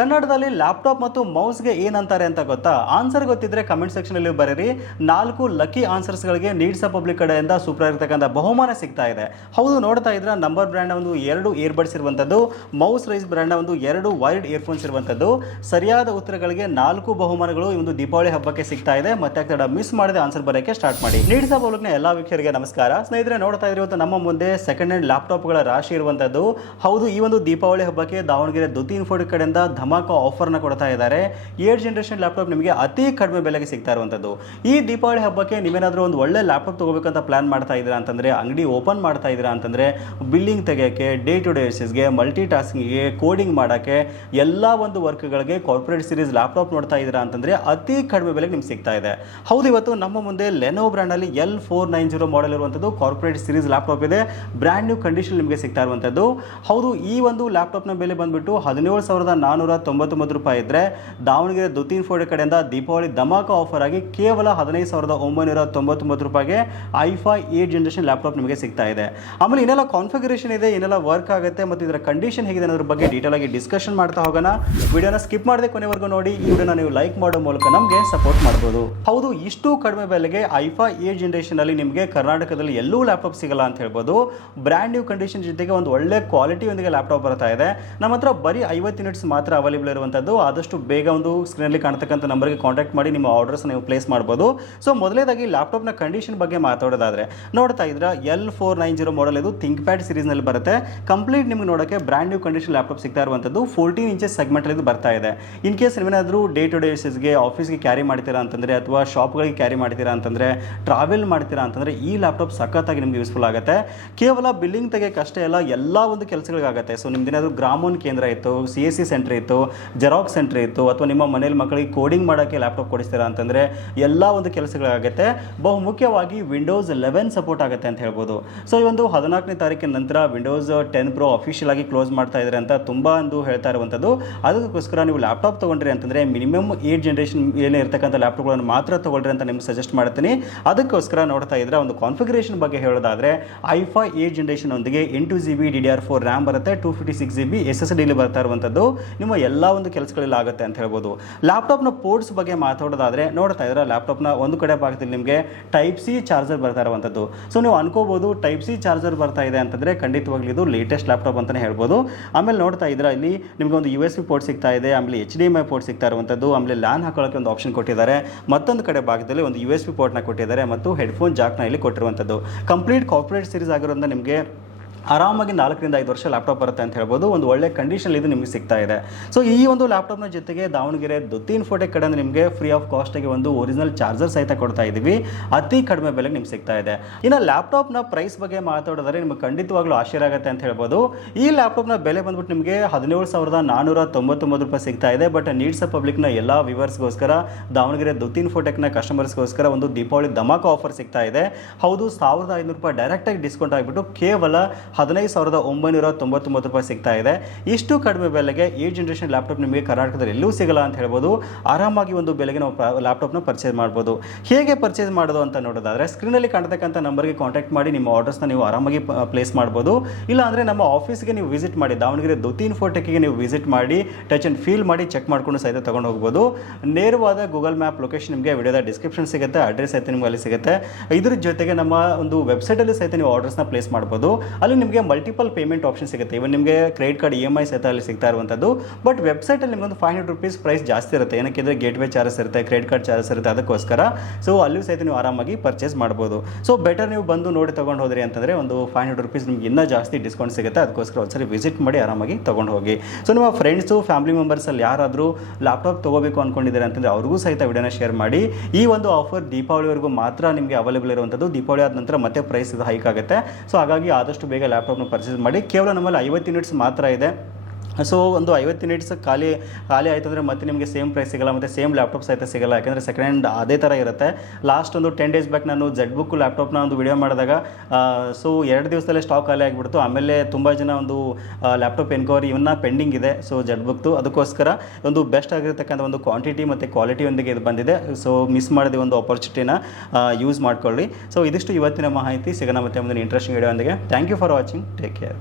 ಕನ್ನಡದಲ್ಲಿ ಲ್ಯಾಪ್ಟಾಪ್ ಮತ್ತು ಮೌಸ್ಗೆ ಏನಂತಾರೆ ಅಂತ ಗೊತ್ತಾ? ಆನ್ಸರ್ ಗೊತ್ತಿದ್ರೆ ಕಮೆಂಟ್ ಸೆಕ್ಷನಲ್ಲಿ ಬರೀರಿ. ನಾಲ್ಕು ಲಕ್ಕಿ ಆನ್ಸರ್ಸ್ಗಳಿಗೆ ನೀಡ್ಸ್ ಪಬ್ಲಿಕ್ ಕಡೆಯಿಂದ ಸೂಪರ್ ಆಗಿರ್ತಕ್ಕಂಥ ಬಹುಮಾನ ಸಿಗ್ತಾ ಇದೆ. ಹೌದು, ನೋಡ್ತಾ ಇದ್ರೆ ನಂಬರ್ ಬ್ರ್ಯಾಂಡ್ ಒಂದು ಎರಡು ಇಯರ್ಬಡ್ಸ್ ಇರುವಂಥದ್ದು ಮೌಸ್ ರೈಸ್ ಬ್ರ್ಯಾಂಡ್ ಒಂದು ಎರಡು ವೈರ್ಡ್ ಇಯರ್ಫೋನ್ಸ್ ಇರುವಂಥದ್ದು ಸರಿಯಾದ ಉತ್ತರಗಳಿಗೆ ನಾಲ್ಕು ಬಹುಮಾನಗಳು ಈ ಒಂದು ದೀಪಾವಳಿ ಹಬ್ಬಕ್ಕೆ ಸಿಗ್ತಾ ಇದೆ. ಮತ್ತೆ ತಡ ಮಿಸ್ ಮಾಡದೆ ಆನ್ಸರ್ ಬರೋಕ್ಕೆ ಸ್ಟಾರ್ಟ್ ಮಾಡಿ. ನೀಡ್ಸ ಪಬ್ಲಿಕ್ನ ಎಲ್ಲ ವೀಕ್ಷರಿಗೆ ನಮಸ್ಕಾರ. ಸ್ನೇಹಿತರೆ, ನೋಡ್ತಾ ಇವತ್ತು ನಮ್ಮ ಮುಂದೆ ಸೆಕೆಂಡ್ ಹ್ಯಾಂಡ್ ಲ್ಯಾಪ್ಟಾಪ್ಗಳ ರಾಶಿ ಇರುವಂಥದ್ದು ಹೌದು, ಈ ಒಂದು ದೀಪಾವಳಿ ಹಬ್ಬಕ್ಕೆ ದಾವಣಗೆರೆ ದುತಿ ಇನ್ಫೋಡ್ ಕಡೆಯಿಂದ ಧಮಾಕ ಆಫರ್ನ ಕೊಡ್ತಾ ಇದ್ದಾರೆ. ಏಟ್ ಜನರೇಷನ್ ಲ್ಯಾಪ್ಟಾಪ್ ನಿಮಗೆ ಅತಿ ಕಡಿಮೆ ಬೆಲೆಗೆ ಸಿಗ್ತಾ ಇರುವಂಥದ್ದು. ಈ ದೀಪಾವಳಿ ಹಬ್ಬಕ್ಕೆ ನೀವೇನಾದರೂ ಒಂದು ಒಳ್ಳೆ ಲ್ಯಾಪ್ಟಾಪ್ ತಗೋಬೇಕಂತ ಪ್ಲಾನ್ ಮಾಡ್ತಾ ಇದ್ದೀರಾ ಅಂತಂದರೆ, ಅಂಗಡಿ ಓಪನ್ ಮಾಡ್ತಾ ಇದ್ದೀರಾ ಅಂತಂದರೆ ಬಿಲ್ಲಿಂಗ್ ತೆಗೆಯೋಕ್ಕೆ ಡೇ ಟು ಡೇ ಬೇಸಿಸ್ಗೆ ಮಲ್ಟಿ ಟಾಸ್ಕಿಂಗ್ಗೆ ಕೋಡಿಂಗ್ ಮಾಡೋಕ್ಕೆ, ಎಲ್ಲ ಒಂದು ವರ್ಕ್ಗಳಿಗೆ ಕಾರ್ಪೊರೇಟ್ ಸೀರೀಸ್ ಲ್ಯಾಪ್ಟಾಪ್ ನೋಡ್ತಾ ಇದ್ದೀರಾ ಅಂತಂದರೆ ಅತಿ ಕಡಿಮೆ ಬೆಲೆಗೆ ನಿಮ್ಗೆ ಸಿಗ್ತಾ ಇದೆ. ಹೌದು, ಇವತ್ತು ನಮ್ಮ ಮುಂದೆ Lenovo ಬ್ರ್ಯಾಂಡಲ್ಲಿ L four nine zero model ಇರುವಂಥದ್ದು ಕಾರ್ಪೊರೇಟ್ ಸೀರೀಸ್ ಲ್ಯಾಪ್ಟಾಪ್ ಇದೆ. ಬ್ರ್ಯಾಂಡ್ ನ್ಯೂ ಕಂಡೀಷನ್ ನಿಮಗೆ ಸಿಗ್ತಾ ಇರುವಂಥದ್ದು. ಹೌದು, ಈ ಒಂದು ಲ್ಯಾಪ್ಟಾಪ್ನ ಬೆಲೆ ಬಂದ್ಬಿಟ್ಟು ಹದಿನೇಳು ಸಾವಿರದ ನಾನ್ನೂರ ತೊಂಬತ್ತೊಂಬತ್ತು ರೂಪಾಯಿ ಇದ್ದರೆ ದಾವಣಗೆರೆ ದುತೀನ್ ಫೋಡೆ ಕಡೆಯಿಂದ ದೀಪಾವಳಿ ಧಮಾಕ ಆಫರ್ ಆಗಿ ಕೇವಲ ಹದಿನೈದು ಸಾವಿರದ ಒಂಬೈನೂರ ತೊಂಬತ್ತೊಂಬತ್ತು ರೂಪಾಯಿಗೆ ಐಫೈ ಏಟ್ ಜನ್ರೇಷನ್ ಲ್ಯಾಪ್ಟಾಪ್ ನಿಮಗೆ ಸಿಗ್ತಾ ಇದೆ. ಆಮೇಲೆ ಏನೆಲ್ಲ ಕಾನ್ಫಿಗರೇಷನ್ ಇದೆ ಏನೆಲ್ಲ ವರ್ಕ್ ಆಗುತ್ತೆ ಮತ್ತು ಇದರ ಕಂಡೀಷನ್ ಹೇಗಿದೆ ಅನ್ನೋದ್ರ ಬಗ್ಗೆ ಡೀಟೇಲ್ ಆಗಿ ಡಿಸ್ಕಷನ್ ಮಾಡ್ತಾ ಹೋಗೋಣ. ವಿಡಿಯೋನ ಸ್ಕಿಪ್ ಮಾಡದೆ ಕೊನೆವರೆಗೂ ನೋಡಿ, ಈ ವಿಡಿಯೋನ ನೀವು ಲೈಕ್ ಮಾಡೋ ಮೂಲಕ ನಮಗೆ ಸಪೋರ್ಟ್ ಮಾಡ್ಬೋದು. ಹೌದು, ಇಷ್ಟು ಕಡಿಮೆ ಬೆಲೆಗೆ ಐಫಾ ಏಟ್ ಜನರೇಷನ್ ಅಲ್ಲಿ ನಿಮಗೆ ಕರ್ನಾಟಕದಲ್ಲಿ ಎಲ್ಲೂ ಲ್ಯಾಪ್ಟಾಪ್ ಸಿಗಲ್ಲ ಅಂತ ಹೇಳ್ಬೋದು. ಬ್ರ್ಯಾಂಡ್ ನ್ಯೂ ಕಂಡೀಷನ್ ಜೊತೆಗೆ ಒಂದು ಒಳ್ಳೆ ಕ್ವಾಲಿಟಿ ಒಂದಿಗೆ ಲ್ಯಾಪ್ಟಾಪ್ ಬರ್ತಾ ಇದೆ. ನಮ್ಮ ಹತ್ರ ಬರೀ ಐವತ್ತು ಯೂನಿಟ್ಸ್ ಮಾತ್ರ ಅವೈಲೇಬಲ್ ಇರುವಂಥದ್ದು ಆದಷ್ಟು ಬೇಗ ಒಂದು ಸ್ಕ್ರೀನಲ್ಲಿ ಕಾಣ್ತಕ್ಕಂಥ ನಂಬರ್ಗೆ ಕಾಂಟ್ಯಾಕ್ಟ್ ಮಾಡಿ ನಿಮ್ಮ ಆರ್ಡರ್ಸ್ ನೀವು ಪ್ಲೇಸ್ ಮಾಡ್ಬೋದು. ಸೊ ಮೊದಲೇದಾಗಿ ಲ್ಯಾಪ್ಟಾಪ್ನ ಕಂಡೀಷನ್ ಬಗ್ಗೆ ಮಾತಾಡೋದಾದ್ರೆ, ನೋಡ್ತಾ ಇದ್ರೆ L four nine zero model ಇದು ಥಿಂಕ್ ಪ್ಯಾಡ್ ಸೀರೀಸ್ನಲ್ಲಿ ಬರುತ್ತೆ. ಕಂಪ್ಲೀಟ್ ನಿಮ್ಗೆ ನೋಡೋಕ್ಕೆ ಬ್ರ್ಯಾಂಡ್ ನ್ಯೂ ಕಂಡೀಷನ್ ಲ್ಯಾಪ್ಟಾಪ್ ಸಿಗ್ತಾ ಇರುವಂಥದ್ದು ಫೋರ್ಟೀನ್ ಇಂಚಸ್ ಸೆಗ್ಮೆಂಟಲ್ಲಿ ಬರ್ತಾ ಇದೆ. ಇನ್ ಕೇಸ್ ನೀವೇನಾದರೂ ಡೇ ಟು ಡೇ ಬೇಸಿಸ್ಗೆ ಆಫೀಸ್ಗೆ ಕ್ಯಾರಿ ಮಾಡ್ತೀರಾ ಅಂತಂದರೆ, ಅಥವಾ ಶಾಪ್ಗಳಿಗೆ ಕ್ಯಾರಿ ಮಾಡ್ತೀರಾ ಅಂತಂದರೆ ಟ್ರಾವೆಲ್ ಮಾಡ್ತೀರಾ ಅಂತಂದರೆ, ಈ ಲ್ಯಾಪ್ಟಾಪ್ ಸಖತ್ತಾಗಿ ನಿಮ್ಗೆ ಯೂಸ್ಫುಲ್ ಆಗುತ್ತೆ. ಕೇವಲ ಬಿಲ್ಲಿಂಗ್ ತೆಗೆಯೋಕ್ಕಷ್ಟೇ ಅಲ್ಲ, ಎಲ್ಲ ಒಂದು ಕೆಲಸಗಳಿಗಾಗುತ್ತೆ. ಸೊ ನಿಮ್ದು ಏನಾದರೂ ಗ್ರಾಮೋನ್ ಕೇಂದ್ರ ಇತ್ತು ಸಿ ಎಸ್ ಸಿ ಸೆಂಟರ್ ಇತ್ತು ಜೆರಾಕ್ಸ್ ಸೆಂಟರ್ ಇತ್ತು, ಅಥವಾ ನಿಮ್ಮ ಮನೇಲಿ ಮಕ್ಕಳಿಗೆ ಕೋಡಿಂಗ್ ಮಾಡೋಕ್ಕೆ ಲ್ಯಾಪ್ಟಾಪ್ ಕೊಡಿಸ್ತೀರಾ ಅಂತಂದರೆ ಎಲ್ಲ ಒಂದು ಕೆಲಸಗಳಾಗುತ್ತೆ. ಬಹುಮುಖ್ಯವಾಗಿ ವಿಂಡೋಸ್ ಲೆವೆನ್ ಸಪೋರ್ಟ್ ಆಗುತ್ತೆ ಅಂತ ಹೇಳ್ಬೋದು. ಸೊ ಈ ಒಂದು ಹದಿನಾಲ್ಕನೇ ತಾರೀಕಿನ ನಂತರ ವಿಂಡೋಸ್ ಟೆನ್ ಪ್ರೋ ಅಫಿಷಿಯಲ್ ಆಗಿ ಕ್ಲೋಸ್ ಮಾಡ್ತಾ ಇದ್ದಾರೆ ಅಂತ ತುಂಬ ಒಂದು ಹೇಳ್ತಾ ಇರುವಂಥದ್ದು. ಅದಕ್ಕೋಸ್ಕರ ನೀವು ಲ್ಯಾಪ್ಟಾಪ್ ತೊಗೊಂಡ್ರಿ ಅಂತಂದರೆ ಮಿನಿಮಮ್ ಏಟ್ ಜನರೇಷನ್ ಏನೇ ಇರ್ತಕ್ಕಂಥ ಲ್ಯಾಪ್ಟಾಪ್ಗಳನ್ನು ಮಾತ್ರ ತೊಗೊಳ್ರಿ ಅಂತ ನಿಮ್ಗೆ ಸಜೆಸ್ಟ್ ಮಾಡ್ತೀನಿ. ಅದಕ್ಕೋಸ್ಕರ ನೋಡ್ತಾ ಇದ್ರೆ ಒಂದು ಕಾನ್ಫಿಗರೇಷನ್ ಬಗ್ಗೆ ಹೇಳೋದಾದರೆ ಐಫೈ ಏಟ್ ಜನರೇಷನ್ ಒಂದಿಗೆ ಎಂಟು G B D D R four RAM ಬರುತ್ತೆ two fifty six G B S S ಡಿಲಿ ಬರ್ತಾ ಇರುವಂಥದ್ದು. ನಿಮ್ಮ ಎಲ್ಲ ಒಂದು ಕೆಲಸಗಳಲ್ಲಿ ಆಗುತ್ತೆ ಅಂತ ಹೇಳ್ಬೋದು. ಲ್ಯಾಪ್ಟಾಪ್ನ ಪೋರ್ಟ್ಸ್ ಬಗ್ಗೆ ಮಾತಾಡೋದಾದರೆ, ನೋಡ್ತಾ ಇದ್ರೆ ಲ್ಯಾಪ್ಟಾಪ್ನ ಒಂದು ಕಡೆ ಭಾಗದಲ್ಲಿ ನಿಮಗೆ ಟೈಪ್ ಸಿ ಚಾರ್ಜರ್ ಬರ್ತಾ ಇರುವಂಥದ್ದು. ಸೊ ನೀವು ಅನ್ಕೋಬೋದು ಟೈಪ್ ಸಿ ಚಾರ್ಜರ್ ಬರ್ತಾ ಇದೆ ಅಂತಂದರೆ ಖಂಡಿತವಾಗ್ಲೂ ಇದು ಲೇಟೆಸ್ಟ್ ಲ್ಯಾಪ್ಟಾಪ್ ಅಂತಲೇ ಹೇಳ್ಬೋದು. ಆಮೇಲೆ ನೋಡ್ತಾ ಇದ್ರೆ ಇಲ್ಲಿ ನಿಮಗೆ ಒಂದು ಯು ಎಸ್ ಬಿ ಪೋರ್ಟ್ ಸಿಗ್ತಾ ಇದೆ, ಆಮೇಲೆ H D M I port ಸಿಗ್ತಾ ಇರುವಂಥದ್ದು, ಆಮೇಲೆ ಲ್ಯಾನ್ ಹಾಕೊಳ್ಳೋಕ್ಕೆ ಒಂದು ಆಪ್ಷನ್ ಕೊಟ್ಟಿದ್ದಾರೆ. ಮತ್ತೊಂದು ಕಡೆ ಭಾಗದಲ್ಲಿ ಒಂದು ಯು ಎಸ್ ಬಿ ಪೋರ್ಟ್ನ ಕೊಟ್ಟಿದ್ದಾರೆ ಮತ್ತು ಹೆಡ್ಫೋನ್ ಜಾಕ್ನ ಇಲ್ಲಿ ಕೊಟ್ಟಿರುವಂಥದ್ದು. ಕಂಪ್ಲೀಟ್ ಕಾರ್ಪೊರೇಟ್ ಸೀರೀಸ್ ಆಗಿರೋದ್ರಿಂದ ನಿಮಗೆ ಆರಾಮಾಗಿ ನಾಲ್ಕರಿಂದ ಐದು ವರ್ಷ ಲ್ಯಾಪ್ಟಾಪ್ ಬರುತ್ತೆ ಅಂತ ಹೇಳ್ಬೋದು. ಒಂದು ಒಳ್ಳೆ ಕಂಡೀಷನ್ ಇದು ನಿಮಗೆ ಸಿಗ್ತಾ ಇದೆ. ಸೊ ಈ ಒಂದು ಲ್ಯಾಪ್ಟಾಪ್ನ ಜೊತೆಗೆ ದಾವಣಗೆರೆ ದುತ್ತೀನ್ ಫೋಟೆಕ್ ಕಡೆ ನಿಮಗೆ ಫ್ರೀ ಆಫ್ ಕಾಸ್ಟಿಗೆ ಒಂದು ಒರಿಜಿನಲ್ ಚಾರ್ಜರ್ ಸಹಿತ ಕೊಡ್ತಾ ಇದ್ದೀವಿ ಅತಿ ಕಡಿಮೆ ಬೆಲೆಗೆ ನಿಮ್ಗೆ ಸಿಗ್ತಾ ಇದೆ. ಇನ್ನು ಲ್ಯಾಪ್ಟಾಪ್ನ ಪ್ರೈಸ್ ಬಗ್ಗೆ ಮಾತಾಡೋದಾದ್ರೆ ನಿಮಗೆ ಖಂಡಿತವಾಗ್ಲೂ ಆಶ್ಚರ್ಯ ಆಗುತ್ತೆ ಅಂತ ಹೇಳ್ಬೋದು. ಈ ಲ್ಯಾಪ್ಟಾಪ್ನ ಬೆಲೆ ಬಂದ್ಬಿಟ್ಟು ನಿಮಗೆ ಹದಿನೇಳು ಸಾವಿರದ ನಾನ್ನೂರ ತೊಂಬತ್ತೊಂಬತ್ತು ರೂಪಾಯಿ ಸಿಗ್ತಾ ಇದೆ. ಬಟ್ ನೀಡ್ಸ್ ಪಬ್ಲಿಕ್ನ ಎಲ್ಲ ವಿವರ್ಸ್ಗೋಸ್ಕರ ದಾವಣಗೆರೆ ದುತ್ತೀನ್ ಫೋಟೆಕ್ನ ಕಸ್ಟಮರ್ಸ್ಗೋಸ್ಕರ ಒಂದು ದೀಪಾವಳಿ ಧಮಾಕ ಆಫರ್ ಸಿಗ್ತಾ ಇದೆ. ಹೌದು, ಸಾವಿರದ ಐನೂರು ರೂಪಾಯಿ ಡೈರೆಕ್ಟಾಗಿ ಡಿಸ್ಕೌಂಟ್ ಆಗಿಬಿಟ್ಟು ಕೇವಲ ಹದಿನೈದು ಸಾವಿರದ ಒಂಬೈನೂರ ತೊಂಬತ್ತೊಂಬತ್ತು ರೂಪಾಯಿ ಸಿಗ್ತಾ ಇದೆ. ಇಷ್ಟು ಕಡಿಮೆ ಬೆಲೆಗೆ ಈ ಜನರೇಷನ್ ಲ್ಯಾಪ್ಟಾಪ್ ನಿಮಗೆ ಕರ್ನಾಟಕದಲ್ಲಿ ಎಲ್ಲೂ ಸಿಗಲ್ಲ ಅಂತ ಹೇಳ್ಬೋದು. ಆರಾಮಾಗಿ ಒಂದು ಬೆಲೆಗೆ ನಾವು ಲ್ಯಾಪ್ಟಾಪ್ನ ಪರ್ಚೇಸ್ ಮಾಡ್ಬೋದು. ಹೇಗೆ ಪರ್ಚೇಸ್ ಮಾಡೋದು ಅಂತ ನೋಡೋದಾದರೆ ಸ್ಕ್ರೀನಲ್ಲಿ ಕಾಣ್ತಕ್ಕಂಥ ನಂಬರ್ಗೆ ಕಾಂಟ್ಯಾಕ್ಟ್ ಮಾಡಿ ನಿಮ್ಮ ಆರ್ಡರ್ಸ್ನ ನೀವು ಆರಾಮಾಗಿ ಪ್ಲೇಸ್ ಮಾಡ್ಬೋದು. ಇಲ್ಲ ಅಂದರೆ ನಮ್ಮ ಆಫೀಸ್ಗೆ ನೀವು ವಿಸಿಟ್ ಮಾಡಿ, ದಾವಣಗೆರೆ ದುತೀನ್ ಫೋಟೆಕ್ಗೆ ನೀವು ವಿಸಿಟ್ ಮಾಡಿ ಟಚ್ ಆ್ಯಂಡ್ ಫೀಲ್ ಮಾಡಿ ಚೆಕ್ ಮಾಡ್ಕೊಂಡು ಸಹಿತ ತೊಗೊಂಡು ಹೋಗ್ಬೋದು. ನೇರವಾದ ಗೂಗಲ್ ಮ್ಯಾಪ್ ಲೊಕೇಶನ್ ನಿಮಗೆ ವಿಡಿಯೋದ ಡಿಸ್ಕ್ರಿಪ್ಷನ್ ಸಿಗುತ್ತೆ ಅಡ್ರೆಸ್ ಸಹಿತ ನಿಮ್ಗೆ ಅಲ್ಲಿ ಸಿಗುತ್ತೆ. ಇದ್ರ ಜೊತೆಗೆ ನಮ್ಮ ಒಂದು ವೆಬ್ಸೈಟಲ್ಲಿ ಸಹಿತ ನೀವು ಆರ್ಡರ್ಸ್ನ ಪ್ಲೇಸ್ ಮಾಡ್ಬೋದು. ಅಲ್ಲಿ ನಿಮಗೆ ಮಲ್ಟಿಪಲ್ ಪೇಮೆಂಟ್ ಆಪ್ಷನ್ ಸಿಗುತ್ತೆ. ಇವನ್ ನಿಮಗೆ credit card E M I ಸಹಿತ ಅಲ್ಲಿ ಸಿಗ್ತಾ ಇರುವಂಥದ್ದು. ಬಟ್ ವೆಬ್ಸೈಟಲ್ಲಿ ನಿಮಗೆ ಒಂದು ಫೈವ್ ಹಂಡ್ರೆಡ್ ರುಪೀಸ್ ಪ್ರೈಸ್ ಜಾಸ್ತಿ ಇರುತ್ತೆ. ಏನಕ್ಕೆ ಗೇಟ್ ವೇ ಚಾರ್ಜಸ್ ಇರುತ್ತೆ ಕ್ರೆಡಿಟ್ ಕಾರ್ಡ್ ಚಾರ್ಜಸ್ ಇರುತ್ತೆ, ಅದಕ್ಕೋಸ್ಕರ. ಸೊ ಅಲ್ಲೂ ಸಹಿತ ನೀವು ಆರಾಮಾಗಿ ಪರ್ಚೇಸ್ ಮಾಡ್ಬೋದು. ಸೊ ಬೆಟರ್ ನೀವು ಬಂದು ನೋಡಿ ತೊಗೊಂಡು ಹೋದ್ರಿ ಅಂತಂದರೆ ಒಂದು ಫೈವ್ ಹಂಡ್ರೆಡ್ ರುಪೀಸ್ ನಿಮ್ಗೆ ಇನ್ನೂ ಜಾಸ್ತಿ ಡಿಸ್ಕೌಂಟ್ ಸಿಗುತ್ತೆ. ಅದಕ್ಕೋಸ್ಕರ ಒಂದ್ಸರಿ ವಿಸಿಟ್ ಮಾಡಿ ಆರಾಮಾಗಿ ತೊಗೊಂಡು ಹೋಗಿ. ಸೊ ನಿಮ್ಮ ಫ್ರೆಂಡ್ಸು ಫ್ಯಾಮಿಲಿ ಮೆಂಬರ್ಸಲ್ಲಿ ಯಾರಾದರೂ ಲ್ಯಾಪ್ಟಾಪ್ ತೊಗೋಬೇಕು ಅಂದ್ಕೊಂಡಿದ್ದಾರೆ ಅಂತಂದರೆ ಅವ್ರಿಗೂ ಸಹಿತ ವಿಡಿಯೋನ ಶೇರ್ ಮಾಡಿ. ಈ ಒಂದು ಆಫರ್ ದೀಪಾವಳಿವರೆಗೂ ಮಾತ್ರ ನಿಮಗೆ ಅವೈಲೇಬಲ್ ಇರುವಂಥದ್ದು. ದೀಪಾವಳಿ ಆದ ನಂತರ ಮತ್ತೆ ಪ್ರೈಸ್ ಇದು ಹೈಕ್ ಆಗುತ್ತೆ. ಸೊ ಹಾಗಾಗಿ ಆದಷ್ಟು ಬೇಗ ಲ್ಯಾಪ್ಟಾಪ್ನ ಪರ್ಚೇಸ್ ಮಾಡಿ ಕೇವಲ ನಮ್ಮಲ್ಲಿ ಐವತ್ತು ಯೂನಿಟ್ಸ್ ಮಾತ್ರ ಇದೆ. ಸೊ ಒಂದು ಐವತ್ತು ಯೂನಿಟ್ಸ್ ಖಾಲಿ ಖಾಲಿ ಆಯಿತು ಅಂದರೆ ಮತ್ತೆ ನಿಮಗೆ ಸೇಮ್ ಪ್ರೈಸ್ ಸಿಗಲ್ಲ, ಮತ್ತು ಸೇಮ್ ಲ್ಯಾಪ್ಟಾಪ್ ಸಹಿತ ಸಿಗಲ್ಲ. ಯಾಕಂದರೆ ಸೆಕೆಂಡ್ ಹ್ಯಾಂಡ್ ಅದೇ ಥರ ಇರುತ್ತೆ. ಲಾಸ್ಟ್ ಒಂದು ಟೆನ್ ಡೇಸ್ ಬ್ಯಾಕ್ ನಾನು ಜೆಡ್ ಬುಕ್ ಲ್ಯಾಪ್ಟಾಪ್ನ ಒಂದು ವಿಡಿಯೋ ಮಾಡಿದಾಗ ಸೊ ಎರಡು ದಿವಸದಲ್ಲೇ ಸ್ಟಾಕ್ ಖಾಲಿ ಆಗಿಬಿಡ್ತು. ಆಮೇಲೆ ತುಂಬ ಜನ ಒಂದು ಲ್ಯಾಪ್ಟಾಪ್ ಎನ್ಕ್ವೈರಿ ಇವನ್ನ ಪೆಂಡಿಂಗ್ ಇದೆ ಸೊ ಜಡ್ ಬುಕ್ದು ಅದಕ್ಕೋಸ್ಕರ ಒಂದು ಬೆಸ್ಟ್ ಆಗಿರ್ತಕ್ಕಂಥ ಒಂದು ಕ್ವಾಂಟಿಟಿ ಮತ್ತು ಕ್ವಾಲಿಟಿಯೊಂದಿಗೆ ಇದು ಬಂದಿದೆ. ಸೊ ಮಿಸ್ ಮಾಡಿದೆ ಒಂದು ಆಪರ್ಚುನಿಟಿನ ಯೂಸ್ ಮಾಡ್ಕೊಳ್ಳಿ. ಸೊ ಇದಿಷ್ಟು ಇವತ್ತಿನ ಮಾಹಿತಿ. ಸಿಗೋಣ ಮತ್ತೆ ಒಂದು interesting video thank you for watching take care